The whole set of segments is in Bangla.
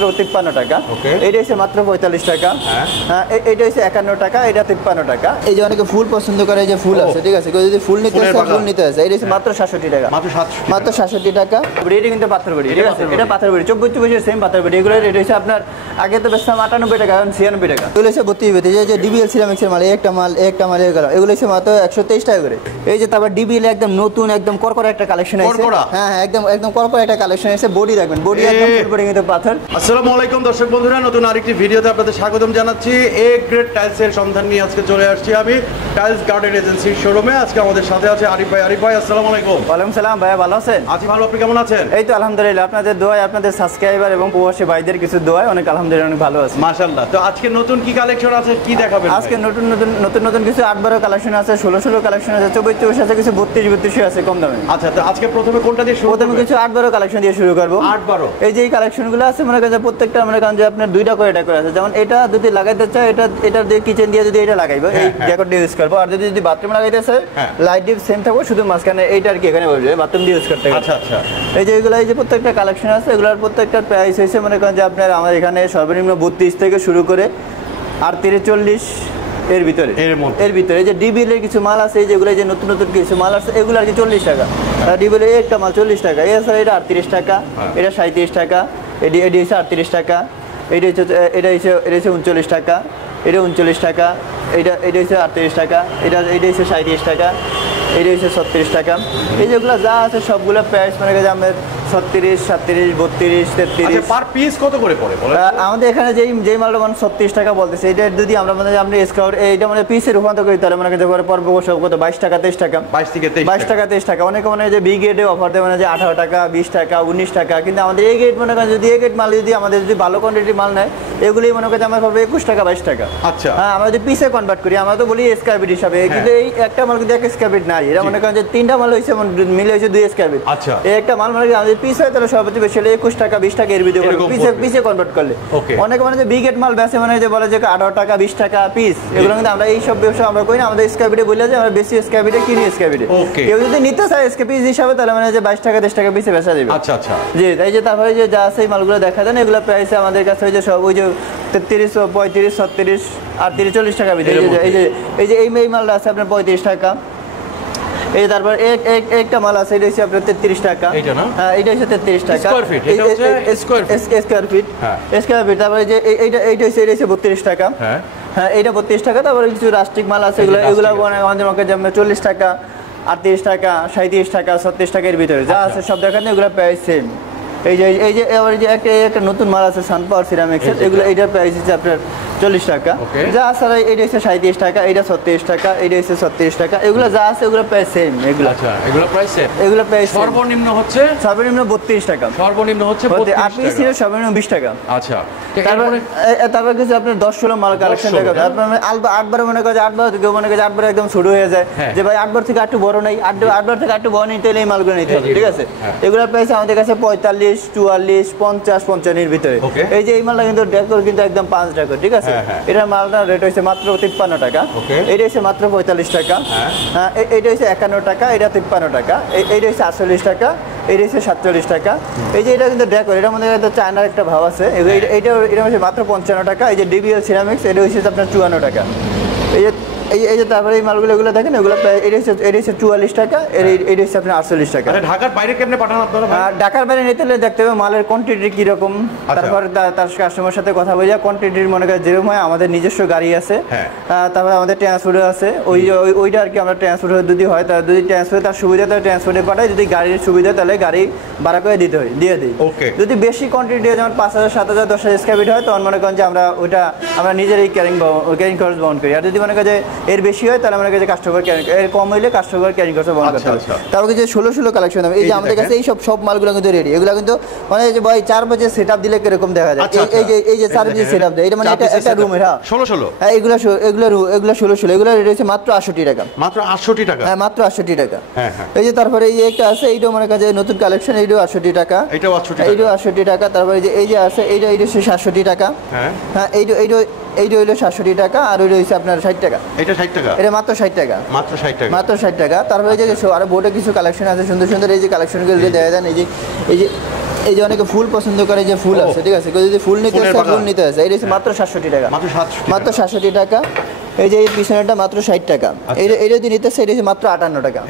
মাত্র 53 টাকা। এটা হচ্ছে মাত্র 45 টাকা। হ্যাঁ, এটা হচ্ছে 51 টাকা, এটা 53 টাকা। এই যে অনেকে ফুল পছন্দ করে, যে ফুল আছে, ঠিক আছে, কেউ যদি ফুল নিতে চায় ফুল নিতে আছে, এটা হচ্ছে মাত্র 67 টাকা। মাত্র 67 টাকা। এটা কিন্তু পাথর বড়ি, ঠিক আছে, এটা পাথর বড়ি 24 সেম পাথর বড়ি। এগুলো রেট হচ্ছে আপনার আগে তো বেচতাম 98 টাকা, এখন 96 টাকা। এগুলো হচ্ছে 32 যে ডিবিএল সিরামিক্সের মাল, একটা মাল এগুলো এগুলো হচ্ছে মাত্র 123 টাকা করে। এই যে তারপর ডিবিএল একদম নতুন একদম করকরা একটা কালেকশন আছে। হ্যাঁ, একদম করকরা একটা কালেকশন আছে। বডি দেখবেন, বডি একদম ফুল কিন্তু পাথর। আসসালামু আলাইকুম দর্শক বন্ধুরা, নতুন আরেকটি ভিডিওতে আপনাদের স্বাগতম জানাচ্ছি। এ গ্রেড টাইলসের সন্ধান নিয়ে আজকে চলে আসছি আমি টাইলস গার্ডেন এজেন্সির শোরুমে। আজকে আমাদের সাথে আছে আরিফ ভাই। আরিফ ভাই আসসালামু আলাইকুম। ওয়ালাইকুম সালাম ভাই, ভালো আছেন? আছি ভালো, আপনি কেমন আছেন? এই তো আলহামদুলিল্লাহ, আপনাদের দোয়ায়, আপনাদের সাবস্ক্রাইবার এবং প্রবাসী ভাইদের কিছু দোয়ায় অনেক আলহামদুলিল্লাহ অনেক ভালো আছে মাশাআল্লাহ। তো আজকে নতুন কি কালেকশন আছে, কি দেখাবেন? আজকে নতুন কিছু 8-12 কালেকশন আছে, 16 কালেকশন আছে, 24 আছে, কিছু 32 আছে কম দামে। আচ্ছা, তো আজকে প্রথমে কোনটা দিয়ে শুরু করব? প্রথমে কিছু 8-12 কালেকশন দিয়ে শুরু করব। 8-12 এই যে এই কালেকশনগুলো আছে মনে করেন যে প্রত্যেকটা মনে করেন যে আপনার দুইটা করে এটা করে আছে। যেমন এটা যদি লাগাইতে চায়, এটা দিয়ে কিচেন দিয়ে যদি এটা লাগাইবো, এই জ্যাকেট দিয়ে ইউজ করবো। আর যদি বাথরুম লাগাইতে চায়, লাইট ডিপ সেম থাকবে, শুধু মাঝখানে এইটা আর কি এখানে বসবে, বাথরুম দিয়ে ইউজ করতে হবে। আচ্ছা আচ্ছা। এই যে এগুলো, এই যে প্রত্যেকটা কালেকশন আছে, এগুলোর প্রত্যেকটা প্রাইস হয়েছে মনে করেন যে আপনার আমার এখানে সর্বনিম্ন 32 থেকে শুরু করে 38-40 এর ভিতরে। এই যে ডিবিএল এর কিছু মাল আছে, যেগুলো যে নতুন কিছু মাল আছে, এগুলো আর কি 40 টাকা। ডিবিএল এর একটা মাল 40 টাকা। এছাড়া এটা 38 টাকা, এটা 37 টাকা, এটি হচ্ছে 38 টাকা, এটা হচ্ছে 39 টাকা, এটা 39 টাকা, এটা হচ্ছে 38 টাকা, এটা হচ্ছে 37 টাকা, এটা হচ্ছে 36 টাকা। এই যেগুলো যা আছে সবগুলো প্রাইস মানে আমাদের 36, 37, 32, 33। পার পিস কত করে পড়ে? আমাদের এখানে যেই মালটা মানে 36 টাকা বলতেছে, এটা যদি আমরা মানে আপনি স্কাউট এইটা মানে পিসে রূপান্তর করি, তাহলে মানে পর্ব সব কত 22 টাকা 23 টাকা, 22 টাকা 23 টাকা। অনেকে মানে যে বি গ্রেডে অফার দেয় মানে যে 18 টাকা, 20 টাকা, 19 টাকা। কিন্তু আমাদের এই গ্রেড মনে করেন যদি এই গ্রেড মাল যদি আমাদের যদি ভালো কোয়ান্টিটির মাল নেয়, এগুলোই মনে করেন আমরা পাবো 21 টাকা 22 টাকা। আচ্ছা। হ্যাঁ, আমরা যদি পিসে কনভার্ট করি, আমরা তো বলি স্কয়ার ফিট হিসাবে, কিন্তু এই একটা মাল কিন্তু 1 স্কয়ার ফিট নাই। এটা মনে করেন যে 3টা মাল হয়েছে মিলে হয়েছে 2 স্কয়ার ফিট। আচ্ছা। এই একটা মাল মানে আমাদের পিস হয় তাহলে সর্বোচ্চ বেশি হলে 21 টাকা 20 টাকা এর ভিতরে পিসে কনভার্ট করলে। অনেকে মানে যে বি গ্রেড মাল বেচে মানে যে বলে যে 18 টাকা 20 টাকা পিস, এগুলো কিন্তু আমরা এই সব ব্যবসা আমরা করি না। আমাদের স্কয়ার ফিটে বলে যে আমরা বেশি স্কয়ার ফিটে কিনি স্কয়ার ফিটে। কেউ যদি নিতে চায় স্কয়ার পিস হিসাবে, তাহলে মানে যে 22 টাকা 23 টাকা পিসে বেচা যাবে। আচ্ছা আচ্ছা। জি, তাই যে তারপরে যে যা আছে এই মালগুলো দেখা দেন, এগুলো প্রাইসে আমাদের কাছে ওই যে সব ওই যে 33, 35, 36, 38, 40 টাকা ভিতরে। এই মালটা আছে আপনার 35 টাকা। এই তারপর একটা মাল আছে, এটা হচ্ছে আপনার 33 টাকা। হ্যাঁ, এটা হচ্ছে 33 টাকা স্কয়ার ফিট। তারপরে যে এইটা হচ্ছে 32 টাকা। হ্যাঁ, এইটা 32 টাকা। তারপরে কিছু রাস্টিক মাল আছে, এগুলো আমাদের মার্কেট 40 টাকা, 38 টাকা, 37 টাকা, 36 টাকার ভিতরে যা আছে সব দেখান, এগুলো প্রাইস সেম। এই যে আবার যে একটা নতুন মাল আছে সানপাওয়ার সিরামিক্সের, এগুলো এইটার প্রাইস হচ্ছে আপনার 40 টাকা। যা আছে এটা হচ্ছে 37 টাকা, এটা 36 টাকা, এটা হচ্ছে 36 টাকা। এগুলো যা আছে এগুলো প্রাইস সেম। এগুলো প্রাইস সর্বনিম্ন হচ্ছে 32 টাকা, সর্বনিম্ন হচ্ছে 32 টাকা, সর্বনিম্ন 20 টাকা। আচ্ছা। তারপর কিছু আপনার 10-16 মাল কালেকশন দেখাবে। আপনার 8বার মনে করে 8বার থেকে মনে করে 8বার একদম শুরু হয়ে যায় যে ভাই 8বার থেকে একটু বড় নাই, 8বার থেকে একটু বড় নিতে হলে এই মালগুলো নিতে হবে, ঠিক আছে। এগুলোর প্রাইস আমাদের কাছে 45, 44, 50, 55 এর ভিতরে। এই যে এই মালটা কিন্তু ডেকোর কিন্তু একদম 5 টাকা, ঠিক আছে। এটার মালটার রেট হচ্ছে মাত্র 53 টাকা, এটা হচ্ছে মাত্র 45 টাকা। হ্যাঁ, এটা হচ্ছে 51 টাকা, এটা 53 টাকা, এইটা হচ্ছে 48 টাকা, এটা হচ্ছে 47 টাকা। এই যে এটা কিন্তু ডেকোর, এটার মধ্যে চায়নার একটা ভাব আছে। এটা হচ্ছে মাত্র 55 টাকা। এই যে ডিবিএল সিরামিক্স, এটা হচ্ছে আপনার 54 টাকা। এই যে তারপরে এই মালগুলো এগুলো দেখেন, এগুলো এটা হচ্ছে 44 টাকা, এটা হচ্ছে আপনার 48 টাকা। ঢাকার বাইরে কেমনে পাঠান আপনারা? ঢাকার বাইরে নিতে হলে দেখতে হবে মালের কোয়ান্টিটি কিরকম, তারপর তার কাস্টমার সাথে কথা বলে কোয়ান্টিটির মনে করেন যেরকম হয়। আমাদের নিজস্ব গাড়ি আছে, তারপরে আমাদের ট্রান্সপোর্টও আছে। ওইটা আর কি আমরা ট্রান্সপোর্ট যদি হয়, তার যদি ট্রান্সপোর্ট তার সুবিধা তাহলে ট্রান্সপোর্টে পাঠাই, যদি গাড়ির সুবিধা তাহলে গাড়ি ভাড়া করে দিয়ে দিই। যদি বেশি কোয়ান্টিটি যেমন 5,000, 7,000, 10,000 স্কয়ার ফিট হয়, তখন মনে করেন যে আমরা নিজেরাই ক্যারিং খরচ বহন করি। আর যদি মনে করেন যে এর বেশি হয়, তাহলে আমাদের কাছে কাস্টমার ক্যারিং, এর কম হইলে কাস্টমার ক্যারিং খরচ বহন করতে হবে। তারপর কিছু 16 কালেকশন হবে। এই যে আমাদের কাছে এই সব মালগুলো কিন্তু রেডি। এগুলো কিন্তু মানে যে ভাই 4 বাজে সেটআপ দিলে কিরকম দেখা যায়, এই যে 4 বাজে সেটআপ দেয়, এটা মানে একটা রুমের। হ্যাঁ, 16। হ্যাঁ, এগুলো 16। এগুলো রেট হচ্ছে মাত্র 68 টাকা। মাত্র 68 টাকা? হ্যাঁ, মাত্র 68 টাকা। এই যে তারপরে এই একটা আছে, এইটাও মনে কাছে নতুন কালেকশন, এইটাও 68 টাকা, এইটাও 68 টাকা। তারপরে এই যে আছে, এইটা হচ্ছে 67 টাকা। হ্যাঁ, এইটা হইলো 67 টাকা, আর ওইটা হচ্ছে আপনার 60 টাকা। এটা 60 টাকা? এটা মাত্র 60 টাকা। মাত্র 60 টাকা। তারপরে যে আরো বোর্ডে কিছু কালেকশন আছে সুন্দর সুন্দর। এই যে কালেকশনগুলো দেখা দেন, এই যে এই যে অনেকে ফুল পছন্দ করে, যে ফুল আছে, ঠিক আছে, কেউ যদি ফুল নিতে চায় ফুল নিতে আছে, এটা হচ্ছে মাত্র 67 টাকা, মাত্র 67 টাকা। এই যে এই পিছনেরটা মাত্র 60 টাকা, এটা যদি নিতে চাই এটা হচ্ছে মাত্র 58 টাকা।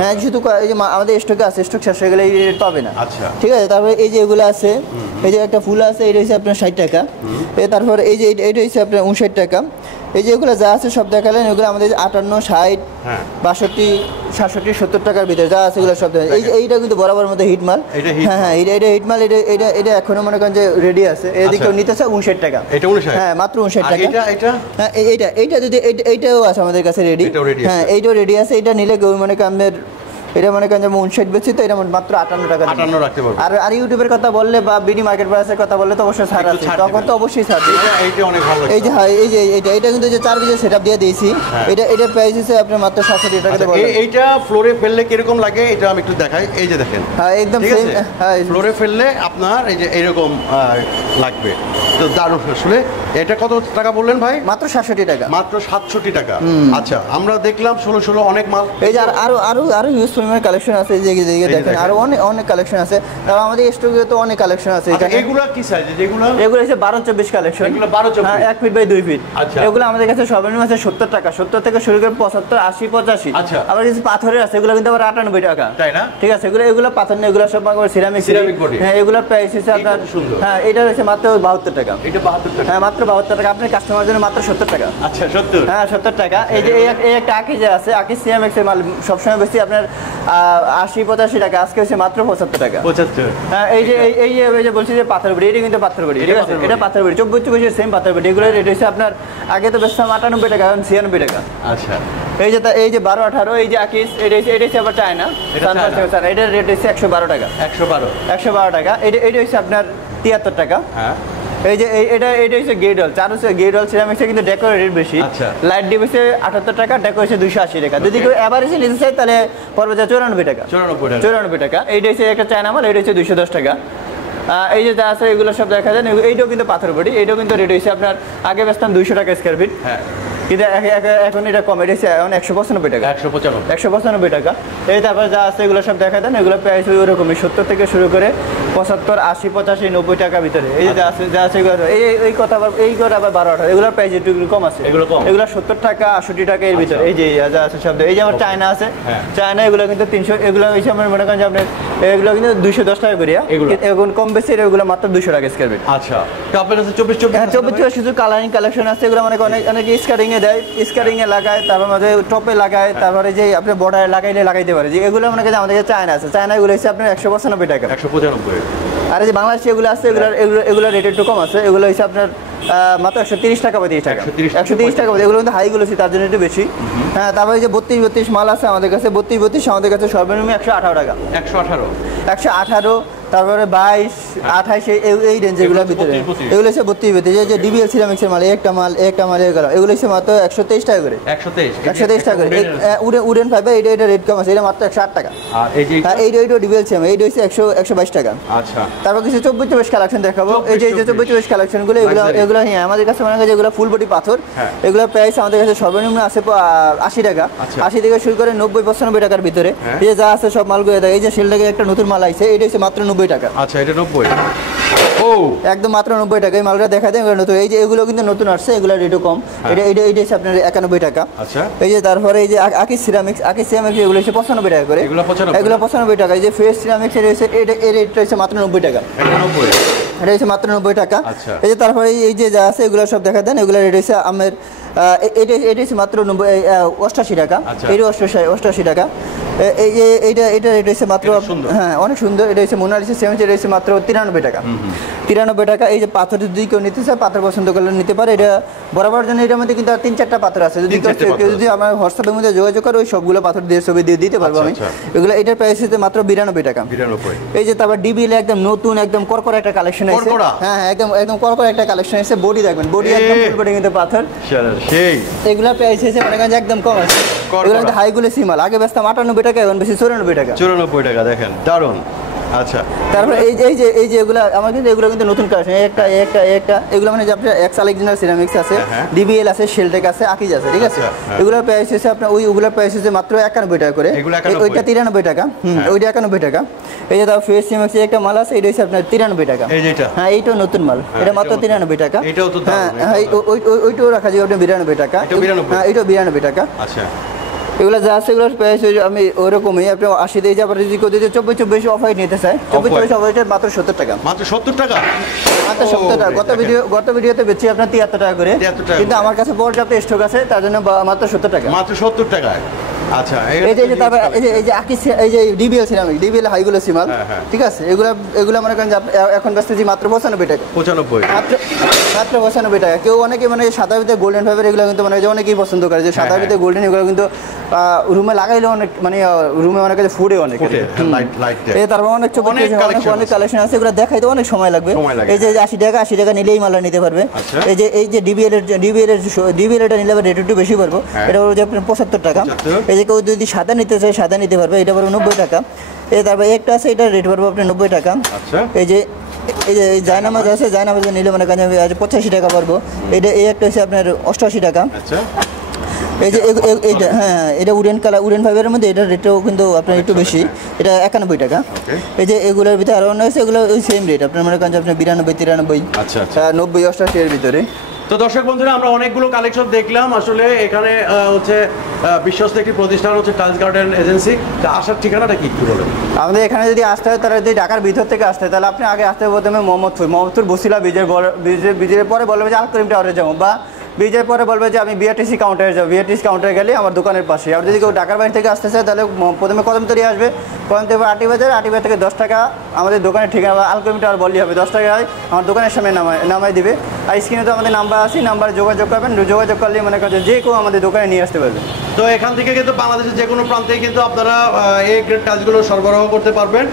হ্যাঁ, শুধু এই যে আমাদের স্টকে আছে, স্টক শেষ হয়ে গেলে এই রেট পাবে না, ঠিক আছে। তারপরে এই যে এগুলো আছে, এই যে একটা ফুল আছে, এটা হচ্ছে আপনার 60 টাকা। তারপরে এই যে এটা হচ্ছে আপনার 59 টাকা। এই যে এগুলো যা আছে সব দেখালেন, এগুলো আমাদের 58, 60, 62, 67, 70 টাকার ভিতরে যা আছে এগুলো সব দেখালেন। এই যে এইটা কিন্তু বরাবর মধ্যে হিট মাল, হ্যাঁ এটা হিট মাল, এটা এখনো মনে করেন যে রেডি আছে। এদিকে নিতে চাই 59 টাকা, হ্যাঁ মাত্র 59 টাকা। হ্যাঁ এইটা যদি এইটাও আছে আমাদের কাছে রেডি, হ্যাঁ এইটাও রেডি আছে। এটা নিলে মনে করেন আমাদের এটা মনে করেন যে 59 বেচছি, তো এটা মাত্র 58 টাকা রাখতে পারবো। আর ইউটিউবের কথা বললে বা বিডি মার্কেট প্রাইসের কথা বললে তো অবশ্যই ছাড় আছে, তখন তো অবশ্যই ছাড় দিই। এই যে হ্যাঁ এই যে এটা কিন্তু যে 4 পিসের সেটআপ দিয়ে দিয়েছি, এটা প্রাইস হিসেবে আপনার মাত্র 67 টাকাতে পাবেন। এইটা ফ্লোরে ফেললে কিরকম লাগে এটা আমি একটু দেখাই। এই যে দেখেন, হ্যাঁ একদম সেম, হ্যাঁ ফ্লোরে ফেললে আপনার এই যে এরকম লাগবে, তো দারুণ। আসলে এটা কত টাকা বললেন ভাই? মাত্র 67 টাকা, মাত্র 67 টাকা। আচ্ছা, আমরা দেখলাম 16 অনেক মাল। এই যে আরো হিউজ পরিমাণের কালেকশন আছে, এই যে দেখেন আরো অনেক কালেকশন আছে। তারপর আমাদের স্টকে তো অনেক কালেকশন আছে। এগুলো কি সাইজ? এগুলো হচ্ছে 12-24 কালেকশন, এগুলো 12-24, 1 ফিট বাই 2 ফিট। এগুলো আমাদের কাছে সর্বনিম্ন আছে 70 টাকা, 70 থেকে শুরু করে 75, 80, 85। আবার কিছু পাথরের আছে, এগুলো কিন্তু আবার 98 টাকা, তাই না? ঠিক আছে, এগুলো পাথর না, এগুলো সব সিরামিক বডি। হ্যাঁ এগুলো প্রাইস হচ্ছে আপনার, হ্যাঁ এটা হচ্ছে মাত্র 72 টাকা। এটা 72 টাকা, হ্যাঁ মাত্র 72 টাকা। আপনার কাস্টমারের জন্য মাত্র 70 টাকা। আচ্ছা 70, হ্যাঁ 70 টাকা। এই যে এই একটা আকিজ আছে, আকিজ সিরামিক্স এর মাল সবসময় বেশি আপনার 80-85 টাকা, আজকে হচ্ছে মাত্র 75 টাকা। 75, হ্যাঁ এই যে বলছি যে পাথর বডি, এটা কিন্তু পাথর বডি, ঠিক আছে, এটা পাথর বডি 24-24 সেম পাথর বডি। এগুলো রেট হচ্ছে আপনার আগে তো বেচতাম 98 টাকা, এখন 96 টাকা। আচ্ছা, এই যে 12-18, এই যে আকিজ, এটা হচ্ছে আবার চায়না, এটার রেট হচ্ছে 112 টাকা। 112 টাকা। এটা হচ্ছে আপনার 73 টাকা। হ্যাঁ এই যে এটা হচ্ছে গেডল, গেডল সিরামিক্সে কিন্তু ডেকোর রেট বেশি। লাইট ডিপ হচ্ছে 78 টাকা, ডেকো হচ্ছে 280 টাকা। যদি কেউ এভারেজে নিতে চাই তাহলে পড়বে 94 টাকা। 94 টাকা। এইটা হচ্ছে একটা চায়না মাল, এটা হচ্ছে 210 টাকা। এই যে যা আছে এগুলো সব দেখা যায়। এইটাও কিন্তু পাথর বডি, এইটাও কিন্তু রেট হচ্ছে আপনার আগে বেচতাম 200 টাকা স্কয়ার ফিট, কিন্তু এখন এটা কমে গেছে, এখন 195 টাকা। 195 টাকা। এই তারপর যা আছে এগুলো সব দেখা দেন, এগুলো প্রাইস ওরকমই 70 থেকে শুরু করে 75, 80, 85, 90 টাকার ভিতরে। এই যে যা আছে এগুলো এই কথা আবার 12-18, এগুলোর প্রাইস একটু কম আছে, এগুলো 70 টাকা, 68 টাকা এর ভিতরে। এই যে যা আছে সব। এই যে আমার চায়না আছে, চায়না এগুলো কিন্তু 300, এগুলো হচ্ছে আমার মনে করেন যে আপনার এগুলো কিন্তু 210 টাকা করে, এখন কম বেশি এগুলো মাত্র 200 টাকা স্কয়ার ফিট। আচ্ছা, তো আপনার কাছে 24 শুধু কালারিং কালেকশন আছে, এগুলো মানে অনেক স্কারিং এ দেয়, স্কারিং এ লাগায়, তারপর মধ্যে টপে লাগায়, তারপরে যে আপনি বর্ডারে লাগাইতে পারে, যে এগুলো মনে করেন আমাদের কাছে চায়না আছে, চায়না এগুলো হচ্ছে আপনার 195 টাকা। 195। আর যে বাংলাদেশি এগুলো আছে, এগুলো রেট একটু কম আছে, এগুলো হচ্ছে আপনার মাত্র 130 টাকা বা 30 টাকা। 130 টাকা। এগুলো কিন্তু হাইগুলো তার জন্য একটু বেশি। হ্যাঁ, তারপরে যে 32 মাল আছে আমাদের কাছে, 32 আমাদের কাছে সর্বনিম্ন 118 টাকা। 118, তারপরে 22, 28 এই রেঞ্জের ভিতরে। এগুলো হচ্ছে 32, যে ডিবিএল সিরামিক্সের মাল, একটা মাল এগুলো হচ্ছে মাত্র 123 টাকা করে। 123 টাকা করে। উডেন ফাইবার এটা রেট কম আছে, এটা মাত্র 108 টাকা। আর এইটা ডিবিএল সিরামিক, এইটা হচ্ছে 122 টাকা। আচ্ছা, তারপর কিছু 24 কালেকশন দেখাবো। এই যে 24 কালেকশনগুলো, এগুলো হ্যাঁ আমাদের কাছে মনে হয় যেগুলো ফুল বডি পাথর, এগুলোর প্রাইস আমাদের কাছে সর্বনিম্ন আছে 80 টাকা। 80 থেকে শুরু করে 90-95 টাকার ভিতরে। এই যে যা আছে সব মালগুলো দেয়। এই যে সেলটাকে একটা নতুন মাল আইছে, এটা হচ্ছে মাত্র 90 টাকা। আচ্ছা, এটা 90, ও একদম মাত্র 90 টাকা। এই মালটা দেখা দেয় নতুন। এই যে এগুলো কিন্তু নতুন আসছে, এগুলো রেটও কম। এটা হচ্ছে আপনার 91 টাকা। আচ্ছা, এই যে তারপরে এই যে আকিজ সিরামিক্স এগুলো হচ্ছে 95 টাকা করে। এগুলো 95 টাকা। এই যে ফেস সিরামিক্স এর রেটটা হচ্ছে মাত্র 90 টাকা। এটা হচ্ছে মাত্র 90 টাকা। এই যে তারপরে এই যে যা আছে এগুলো সব দেখা দেন, এগুলো রেট হচ্ছে আমের এটা হচ্ছে মাত্র 88 টাকা। এটা 88 টাকা। এইটা রেট হচ্ছে মাত্র, হ্যাঁ অনেক সুন্দর। এটা হচ্ছে মোনালিসা সিরামিক্স, এটা হচ্ছে মাত্র 93 টাকা। 93 টাকা। এই যে পাথর যদি কেউ নিতে চায়, পাথর পছন্দ করলে নিতে পারে। এটা বরাবর জন্য এটার মধ্যে কিন্তু আর 3-4টা পাথর আছে। কেউ যদি আমার হোয়াটসঅ্যাপের মধ্যে যোগাযোগ করে, ওই সবগুলো পাথর দিয়ে ছবি দিয়ে দিতে পারবো আমি। এগুলো এটার প্রাইস হচ্ছে মাত্র 92 টাকা। এই যে তারপর ডিবিএল একদম নতুন, একদম করকরা একটা কালেকশন আছে। হ্যাঁ, একদম করকরা একটা কালেকশন আছে। বডি দেখবেন, বডি একদম ফুল বডি কিন্তু পাথর। এগুলো প্রাইস হচ্ছে মনে করেন একদম কম আছে। এগুলো কিন্তু হাইগুলো সিমাল, আগে বেচতাম 98 টাকা, এখন বেশি 94 টাকা। 94 টাকা, দেখেন দারুন। আচ্ছা, তারপরে এই যে এগুলো আমার কিন্তু এগুলো কিন্তু নতুন কালেকশন। একটা এগুলো মানে যে আপনার এক্স আলেকজান্ডার সিরামিক্স আছে, ডিবিএল আছে, শেলটেক আছে, আকিজ আছে, ঠিক আছে। এগুলোর প্রাইস হচ্ছে আপনার ওইগুলোর প্রাইস হচ্ছে মাত্র 91 টাকা করে। ওইটা 93 টাকা, ওইটা 91 টাকা। এই যে তারপর ফেস সিমাক্স একটা মাল আছে, এটা হচ্ছে আপনার 93 টাকা। এই যেটা, হ্যাঁ এইটাও নতুন মাল, এটা মাত্র 93 টাকা। এটাও তো হ্যাঁ ওইটাও রাখা যাবে আপনার 92 টাকা। হ্যাঁ এটাও 92 টাকা। আচ্ছা, এগুলো যা আছে এগুলোর প্রাইস আমি ওরকমই আপনি 80 দিয়ে যাবার যদি কেউ যদি 24 অফ হোয়াইট নিতে চায়, 24 অফ হোয়াইটের মাত্র 70 টাকা। মাত্র 70 টাকা, মাত্র 70 টাকা। গত ভিডিওতে বেচছি আপনার 73 টাকা করে, কিন্তু আমার কাছে পর্যাপ্ত স্টক আছে, তার জন্য মাত্র 70 টাকা। মাত্র 70 টাকায়। আচ্ছা, এই যে তারপর এই যে আকি, এই যে ডিবিএল সিরামিক, ডিবিএল হাইগুলো সিমাল, ঠিক আছে, এগুলা মনে করেন এখন বেচতেছি মাত্র 95 টাকা। 95 মাত্র 95 টাকা। কেউ অনেকে মানে সাদা ভিতরে গোল্ডেন ফাইবার এগুলো কিন্তু মানে অনেকেই পছন্দ করে, যে সাদা ভিতরে গোল্ডেন এগুলো কিন্তু রুমে লাগাইলে অনেক মানে রুমে অনেক কাছে ফুডে অনেক এই তারপর অনেক অনেক কালেকশন আছে, এগুলো দেখাইতে অনেক সময় লাগবে। এই যে 80 টাকা নিলেই মালা নিতে পারবে। এই যে ডিবিএল এটা নিলে রেট একটু বেশি পারবো, এটা হলো যে আপনার 75 টাকা। এই যে কেউ যদি সাদা নিতে চায় সাদা নিতে পারবে, এটা পারবো 90 টাকা। এই তারপর একটা আছে, এটা রেট পারবো আপনি 90 টাকা। এই যে জায়নামাজ আছে, জায়নামাজ নিলে মানে কাছে 85 টাকা পারবো। এটা এই একটা হচ্ছে আপনার 88 টাকা। এই যে এইটা, হ্যাঁ এটা উডেন কালার, উডেন ফাইবারের মধ্যে এটার রেটও কিন্তু আপনার একটু বেশি, এটা 91 টাকা। এই যে এগুলোর ভিতরে আরো অন্য আছে, এগুলো ওই সেম রেট আপনার মনে করেন আপনার 92, 93, 90, 88 এর ভিতরে। তো দর্শক বন্ধুরা, আমরা অনেকগুলো কালেকশন দেখলাম। আসলে এখানে হচ্ছে বিশ্বস্ত একটি প্রতিষ্ঠান হচ্ছে টাইলস গার্ডেন এজেন্সি। আসার ঠিকানাটা কি একটু বলেন? আমাদের এখানে যদি আসতে হয়, তারা যদি ঢাকার ভিতর থেকে আসতে হয়, তাহলে আপনি আগে আসতে হবে প্রথমে মোহাম্মদপুর বসিলা ব্রিজের পরে বলবে যে আলকরিম টাওয়ারে যাবো, বা ব্রিজের পরে বলবে যে আমি বিআরটিসি কাউন্টারে যাবো, বিআরটিসি কাউন্টারে গেলে আমার দোকানের পাশে। আর যদি কেউ ঢাকার বাইরে থেকে আসতে চায়, তাহলে প্রথমে কদমতলী আসবে, কদমতলী আটিবাজার থেকে 10 টাকা আমাদের দোকানের ঠিকানা আলকরিম টাওয়ার বললেই হবে, 10 টাকায় আমার দোকানের সামনে নামাই দিবে। আর স্ক্রিনে তো আমাদের নাম্বার আছে, নাম্বারে যোগাযোগ করবেন, যোগাযোগ করলে মনে করেন যে কেউ আমাদের দোকানে নিয়ে আসতে পারবে। তো এখান থেকে কিন্তু বাংলাদেশের যে কোনো প্রান্তেই কিন্তু আপনারা এই গ্রেড টাইলসগুলো সরবরাহ করতে পারবেন।